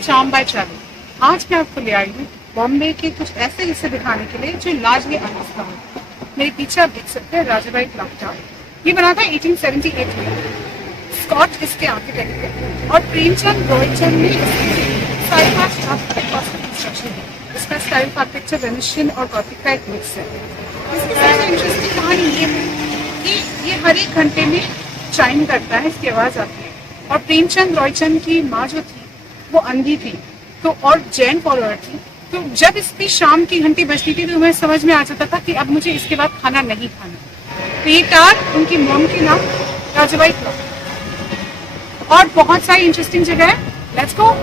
Charm bye travel. आज मैं आपको ले आई हूँ बॉम्बे के कुछ ऐसे हिस्से दिखाने के लिए जो लार्जली अनडिस्कवर्ड है। मेरे पीछे आप देख सकते हैं राजाबाई क्लॉक टावर। ये बना था 1878 में। स्कॉच इसके आर्किटेक्ट थे और प्रेमचंद रॉयचंद ने स्टाइल कंस्ट्रक्शन दी। इसका स्टाइल आर्किटेक्चर वेनेशियन और गॉथिक का एक मिक्स है। इसकी सबसे इंटरेस्टिंग कहानी ये है कि ये हर एक घंटे में चाइम करता है, इसकी आवाज आती है। और प्रेमचंद रॉयचंद की माँ जो थी वो अंधी थी तो और जैन फॉलोअर थी, तो जब इसकी शाम की घंटी बजती थी तो हमें समझ में आ जाता था कि अब मुझे इसके बाद खाना नहीं खाना। तो ये टावर उनकी मॉम के नाम राजाबाई क्लॉक। और बहुत सारी इंटरेस्टिंग जगह है, लेट्स गो।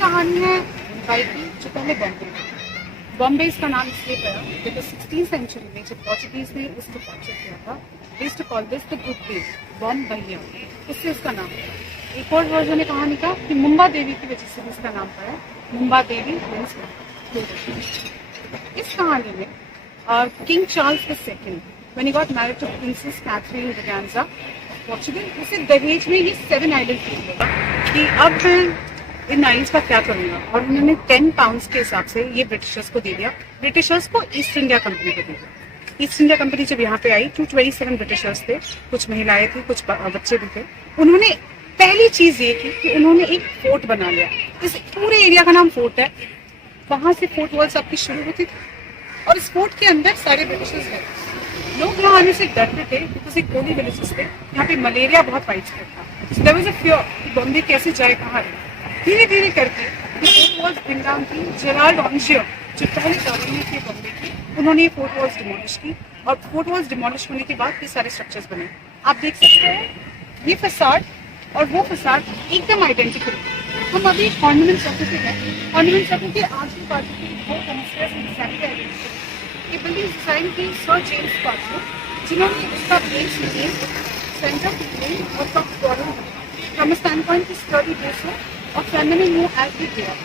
कहानी है मुंबई की, जो पहले बॉम्बे थी। बॉम्बे इसका नाम इसलिए पड़ा क्योंकि 16th सेंचुरी में जब पोर्चुगीज ने इसको कैप्चर किया था, they used to call this the good day, Bombaia, इससे इसका नाम पड़ा। एक और वर्जन है कहानी का कि मुंबा देवी की वजह से भी इसका नाम पड़ा, मुंबा देवी। इस कहानी में king Charles II when he got married to Princess Catherine Braganza of Portugal, उसे दहेज में ये 7 आइलैंड मिला कि अब इन आइल्स का क्या करूंगा, और उन्होंने 10 पाउंड्स के हिसाब से ये ब्रिटिशर्स को दे दिया। ब्रिटिशर्स को ईस्ट इंडिया कंपनी को दे दिया। ईस्ट इंडिया कंपनी जब यहाँ पे आई 227 ब्रिटिशर्स थे, कुछ महिलाएं थी, कुछ बच्चे भी थे। उन्होंने पहली चीज ये की कि उन्होंने एक फोर्ट बना लिया। इस पूरे एरिया का नाम फोर्ट है। वहां से फोर्ट वॉल्स आपकी शुरू होती थी और इस फोर्ट के अंदर सारे ब्रिटिशर्स है। लोग यहाँ आने से डरते थे बिकॉज एक कोली विलेजेस थे, यहाँ पे मलेरिया बहुत वाइड स्प्रेड था। So there was a fear कि बॉम्बे कैसे जाए, कहाँ रहे। धीरे धीरे करके फोर्ट वॉल्स ब्रिंग डाउन की। जेराल्ड ऑन्शियर जो पहले गवर्नर थे बॉम्बे के, उन्होंने ये फोर्ट वॉल्स डिमोलिश की और फोर्ट वॉल्स डिमोलिश होने के बाद ये सारे स्ट्रक्चर्स बने। आप देख सकते हैं ये फसाड और वो फसाड एकदम आइडेंटिकल। हम अभी ऑर्नामेंट सर्कल पे हैं। ऑर्नामेंट सर्कल के आगे बाजू की वो ये बिल्डिंग डिजाइन की सर जेम्स पार्कर, जिन्होंने इसका बेस सेंटर और top floor from a standpoint is sturdy base or feminine more as we grow up.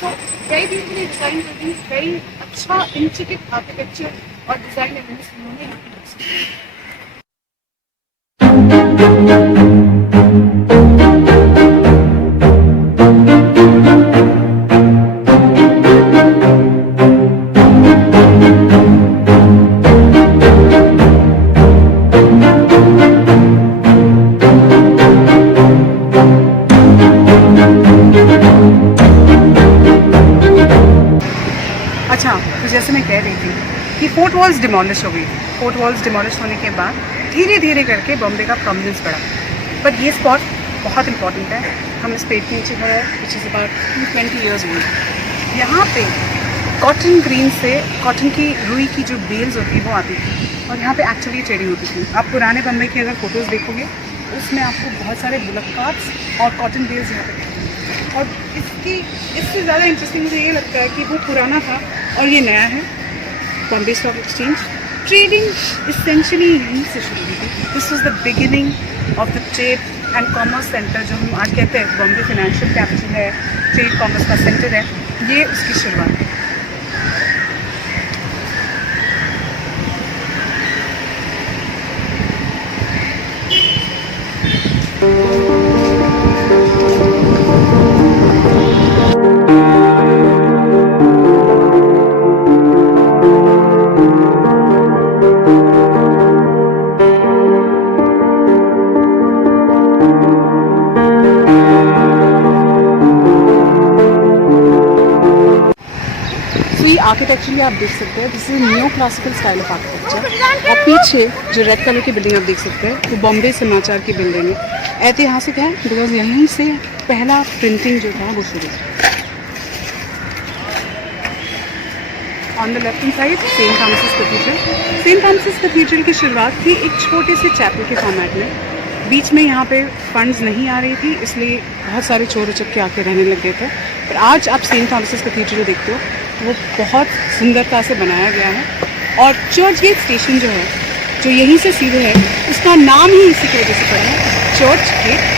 So very beautifully designed buildings, very अच्छा intricate architecture और design elements उन्होंने यहाँ पे use किए। अच्छा, तो जैसे मैं कह रही थी कि फोर्ट वॉल्स डिमोलिश हो गई। फोर्ट वॉल्स डिमोलिश होने के बाद धीरे धीरे करके बॉम्बे का प्रोमिनेंस बढ़ा। बट ये स्पॉट बहुत इंपॉर्टेंट है। हम इस पेड़ के नीचे है which is about 220 years old. यहाँ पे कॉटन ग्रीन से कॉटन की रुई की जो बेल्स होती है वो आती थी और यहाँ पे एक्चुअली ट्रेडिंग होती थी। आप पुराने बम्बई की अगर फोटोज़ देखोगे उसमें आपको बहुत सारे बुलक कार्ट्स और कॉटन बेल्स यहाँ पे। और इससे ज़्यादा इंटरेस्टिंग मुझे ये लगता है कि वो पुराना था और ये नया है। Bombay stock exchange trading essentially यहीं से शुरू हुई थी। This was the beginning of the trade and commerce centre, जो हम आज कहते हैं बॉम्बे फाइनेंशियल कैपिटल है, ट्रेड कॉमर्स का सेंटर है, ये उसकी शुरुआत है। आर्किटेक्चरली आप देख सकते हैं this is new classical style of architecture. और पीछे जो रेड कलर की बिल्डिंग आप देख सकते हैं वो बॉम्बे समाचार की बिल्डिंग है। ऐतिहासिक है बिकॉज यहीं से पहला प्रिंटिंग जो था वो शुरू। On the left hand side Saint Thomas cathedral. Saint Thomas cathedral की शुरुआत थी एक छोटे से चैपल के फॉर्मेट में। बीच में यहाँ पे फंड्स नहीं आ रही थी, इसलिए बहुत सारे चोर उचक्के आके रहने लग गए थे। पर आज आप सेंट थॉमस कैथीड्रल देखते हो वो बहुत सुंदरता से बनाया गया है। और चर्च गेट स्टेशन जो है, जो यहीं से सीधे है, उसका नाम ही इसी की वजह से पड़ा है, Churchgate.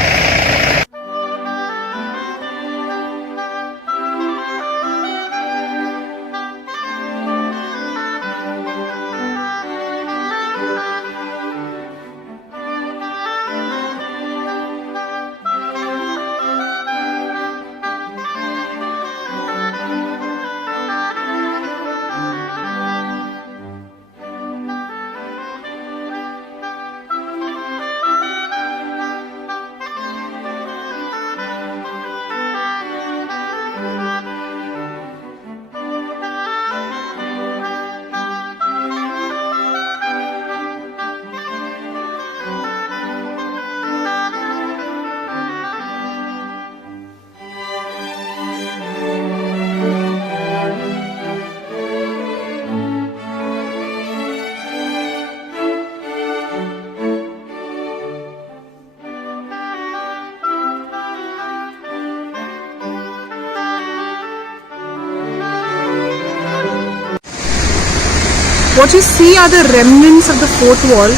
What you see are the remnants of the fourth wall,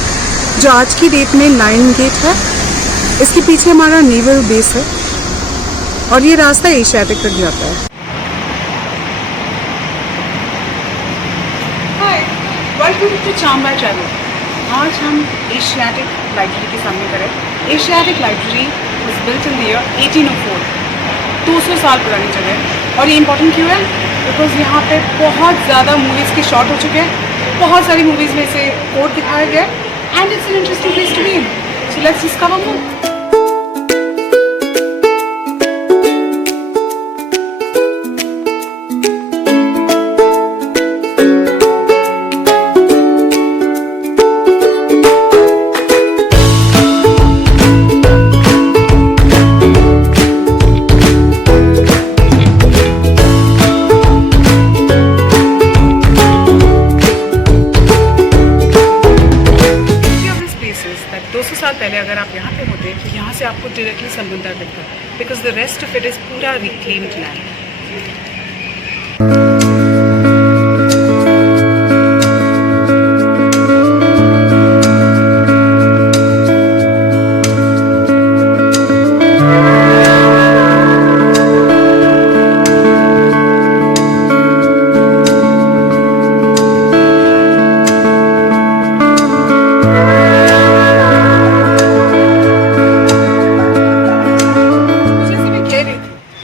जो आज की डेट में लाइन गेट है. इसके पीछे हमारा नेवल बेस है और ये रास्ता एशियाटिक तक जाता है. हाय, वेलकम टू चांबा ट्रैवल. आज हम एशियाटिक लाइब्रेरी के सामने करें. Asiatic library was built in the year 1804. 200 साल पुरानी जगह है. और ये इम्पोर्टेंट क्यों है? बिकॉज यहाँ पे बहुत ज़्यादा मूवीज़ के शॉट हो चुके हैं. बहुत सारी मूवीज़ में से कोड दिखाया गया है and it's an interesting place to be in. So let's discover more. पहले अगर आप यहाँ पे होते तो यहाँ से आपको डायरेक्टली समुद्र दिखता, because the rest of it is पूरा reclaimed land.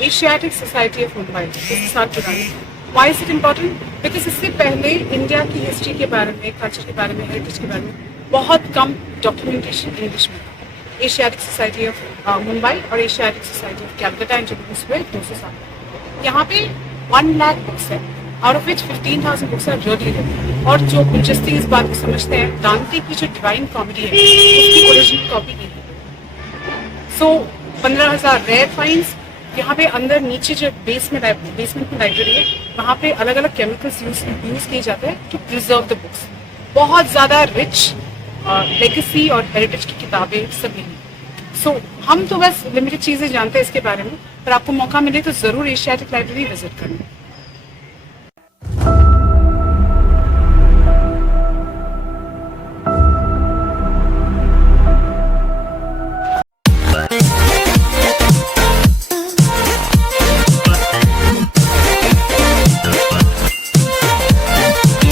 Asiatic Society of Mumbai 200 साल पुरानी. Why is it important? Because इससे पहले इंडिया की हिस्ट्री के बारे में, कल्चर के बारे में, हेरिटेज के बारे में बहुत कम डॉक्यूमेंटेशन इंग्लिश में. एशियाटिक सोसाइटी ऑफ मुंबई और Asiatic Society of Calcutta introduce हुए 200 साल. यहाँ पे 1 लाख बुक्स है, out of which 15,000 books are really written. और जो इंटरेस्टिंग इस बात को समझते हैं, दांते की जो डिवाइन कॉमेडी है उसकी ओरिजिनल कॉपी नहीं है. सो 15,000 रेयर फाइंड्स. यहाँ पे अंदर नीचे जो बेसमेंट में लाइब्रेरी है, वहाँ पे अलग अलग केमिकल्स यूज किए जाते हैं टू प्रिजर्व द बुक्स. बहुत ज़्यादा रिच लेगेसी और हेरिटेज की किताबें सभी हैं. सो हम तो बस लिमिटेड चीज़ें जानते हैं इसके बारे में, पर आपको मौका मिले तो ज़रूर एशियाटिक लाइब्रेरी विजिट करना.